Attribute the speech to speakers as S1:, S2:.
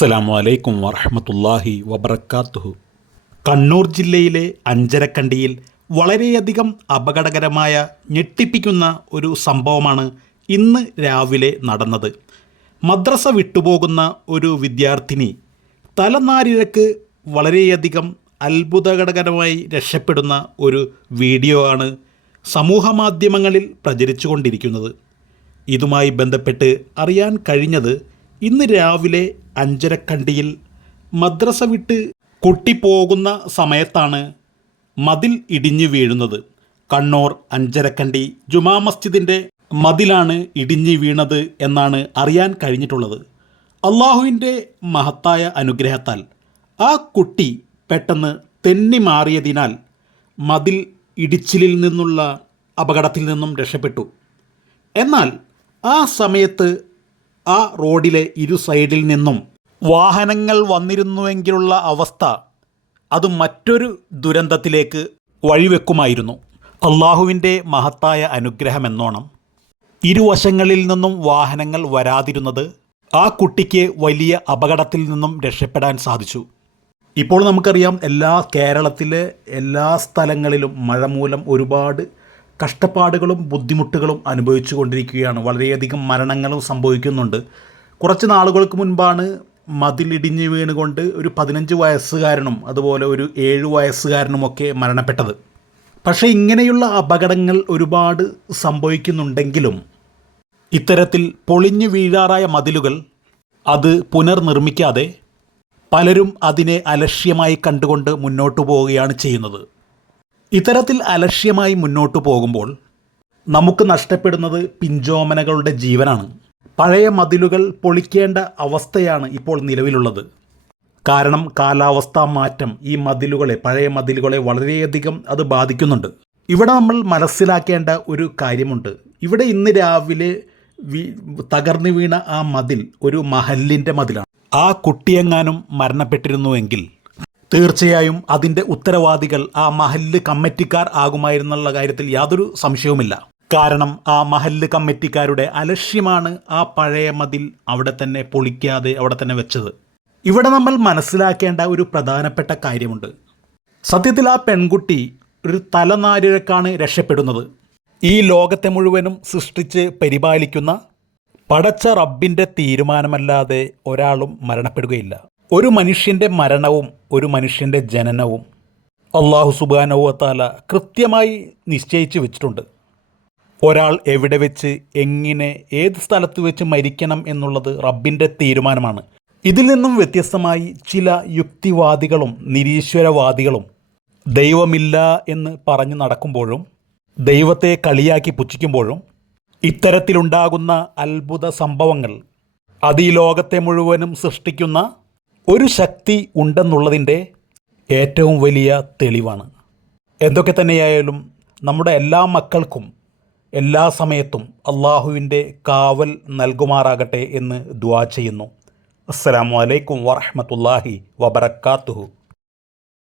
S1: അസ്സലാമു അലൈക്കും വറഹമത്തല്ലാഹി വബർക്കാത്തുഹു കണ്ണൂർ ജില്ലയിലെ അഞ്ചരക്കണ്ടിയിൽ വളരെയധികം അപകടകരമായ ഞെട്ടിപ്പിക്കുന്ന ഒരു സംഭവമാണ് ഇന്ന് രാവിലെ നടന്നത്. മദ്രസ വിട്ടുപോകുന്ന ഒരു വിദ്യാർത്ഥിനി തലനാരിഴക്ക് വളരെയധികം അത്ഭുതകരമായി രക്ഷപ്പെടുന്ന ഒരു വീഡിയോ ആണ് സമൂഹമാധ്യമങ്ങളിൽ പ്രചരിച്ചുകൊണ്ടിരിക്കുന്നത്. ഇതുമായി ബന്ധപ്പെട്ട് അറിയാൻ കഴിഞ്ഞത് ഇന്ന് രാവിലെ അഞ്ചരക്കണ്ടിയിൽ മദ്രസ വിട്ട് കുട്ടി പോകുന്ന സമയത്താണ് മതിൽ ഇടിഞ്ഞു വീഴുന്നത്. കണ്ണൂർ അഞ്ചരക്കണ്ടി ജുമാ മസ്ജിദിന്റെ മതിലാണ് ഇടിഞ്ഞു വീണത് എന്നാണ് അറിയാൻ കഴിഞ്ഞിട്ടുള്ളത്. അള്ളാഹുവിന്റെ മഹത്തായ അനുഗ്രഹത്താൽ ആ കുട്ടി പെട്ടെന്ന് തെന്നി മാറിയതിനാൽ മതിൽ ഇടിച്ചിലിൽ നിന്നുള്ള അപകടത്തിൽ നിന്നും രക്ഷപ്പെട്ടു. എന്നാൽ ആ സമയത്ത് ആ റോഡിലെ ഇരു സൈഡിൽ നിന്നും വാഹനങ്ങൾ വന്നിരുന്നുവെങ്കിലുള്ള അവസ്ഥ അത് മറ്റൊരു ദുരന്തത്തിലേക്ക് വഴിവെക്കുമായിരുന്നു. അള്ളാഹുവിന്റെ മഹത്തായ അനുഗ്രഹമെന്നോണം. ഇരുവശങ്ങളിൽ നിന്നും വാഹനങ്ങൾ വരാതിരുന്നത് ആ കുട്ടിക്ക് വലിയ അപകടത്തിൽ നിന്നും രക്ഷപ്പെടാൻ സാധിച്ചു. ഇപ്പോൾ നമുക്കറിയാം എല്ലാ കേരളത്തിലെ എല്ലാ സ്ഥലങ്ങളിലും മഴ മൂലം ഒരുപാട് കഷ്ടപ്പാടുകളും ബുദ്ധിമുട്ടുകളും അനുഭവിച്ചു കൊണ്ടിരിക്കുകയാണ്. വളരെയധികം മരണങ്ങളും സംഭവിക്കുന്നുണ്ട്. കുറച്ച് നാളുകൾക്ക് മുൻപാണ് മതിലിടിഞ്ഞ് വീണുകൊണ്ട് ഒരു പതിനഞ്ച് വയസ്സുകാരനും അതുപോലെ ഒരു ഏഴ് വയസ്സുകാരനുമൊക്കെ മരണപ്പെട്ടത്. പക്ഷേ ഇങ്ങനെയുള്ള അപകടങ്ങൾ ഒരുപാട് സംഭവിക്കുന്നുണ്ടെങ്കിലും ഇത്തരത്തിൽ പൊളിഞ്ഞു വീഴാറായ മതിലുകൾ അത് പുനർനിർമ്മിക്കാതെ പലരും അതിനെ അലക്ഷ്യമായി കണ്ടുകൊണ്ട് മുന്നോട്ടു പോവുകയാണ് ചെയ്യുന്നത്. ഇത്തരത്തിൽ അലക്ഷ്യമായി മുന്നോട്ടു പോകുമ്പോൾ നമുക്ക് നഷ്ടപ്പെടുന്നത് പിഞ്ചോമനകളുടെ ജീവനാണ്. പഴയ മതിലുകൾ പൊളിക്കേണ്ട അവസ്ഥയാണ് ഇപ്പോൾ നിലവിലുള്ളത്. കാരണം കാലാവസ്ഥാ മാറ്റം ഈ മതിലുകളെ പഴയ മതിലുകളെ വളരെയധികം അത് ബാധിക്കുന്നുണ്ട്. ഇവിടെ നമ്മൾ മനസ്സിലാക്കേണ്ട ഒരു കാര്യമുണ്ട്. ഇവിടെ ഇന്ന് രാവിലെ തകർന്നു വീണ ആ മതിൽ ഒരു മഹലിന്റെ മതിലാണ്. ആ കുട്ടിയെങ്ങാനും മരണപ്പെട്ടിരുന്നുവെങ്കിൽ തീർച്ചയായും അതിന്റെ ഉത്തരവാദികൾ ആ മഹല്ല് കമ്മിറ്റിക്കാർ ആകുമായിരുന്നുള്ള കാര്യത്തിൽ യാതൊരു സംശയവുമില്ല. കാരണം ആ മഹല്ല് കമ്മിറ്റിക്കാരുടെ അലക്ഷ്യമാണ് ആ പഴയ മതിൽ അവിടെ തന്നെ പൊളിക്കാതെ അവിടെ തന്നെ വെച്ചത്. ഇവിടെ നമ്മൾ മനസ്സിലാക്കേണ്ട ഒരു പ്രധാനപ്പെട്ട കാര്യമുണ്ട്. സത്യത്തിൽ ആ പെൺകുട്ടി ഒരു തലനാരിഴക്കാണ് രക്ഷപ്പെടുന്നത്. ഈ ലോകത്തെ മുഴുവനും സൃഷ്ടിച്ച് പരിപാലിക്കുന്ന പടച്ച റബ്ബിന്റെ തീരുമാനമല്ലാതെ ഒരാളും മരണപ്പെടുകയില്ല. ഒരു മനുഷ്യന്റെ മരണവും ഒരു മനുഷ്യന്റെ ജനനവും അള്ളാഹു സുബാനോവത്താല കൃത്യമായി നിശ്ചയിച്ച് വെച്ചിട്ടുണ്ട്. ഒരാൾ എവിടെ വെച്ച് എങ്ങനെ ഏത് സ്ഥലത്ത് വെച്ച് മരിക്കണം എന്നുള്ളത് റബ്ബിന്റെ തീരുമാനമാണ്. ഇതിൽ നിന്നും വ്യത്യസ്തമായി ചില യുക്തിവാദികളും നിരീശ്വരവാദികളും ദൈവമില്ല എന്ന് പറഞ്ഞു നടക്കുമ്പോഴും ദൈവത്തെ കളിയാക്കി പുച്ഛിക്കുമ്പോഴും ഇത്തരത്തിലുണ്ടാകുന്ന അത്ഭുത സംഭവങ്ങൾ അത് ഈ ലോകത്തെ മുഴുവനും സൃഷ്ടിക്കുന്ന ഒരു ശക്തി ഉണ്ടെന്നുള്ളതിന്റെ ഏറ്റവും വലിയ തെളിവാണ്. എന്തൊക്കെ തന്നെയായാലും നമ്മുടെ എല്ലാ മക്കൾക്കും എല്ലാ സമയത്തും അള്ളാഹുവിന്റെ കാവൽ നൽകുമാറാകട്ടെ എന്ന് ദ്വാ ചെയ്യുന്നു. അസ്സാം വലൈക്കും വറഹമത്തല്ലാഹി വബർക്കാത്തുഹു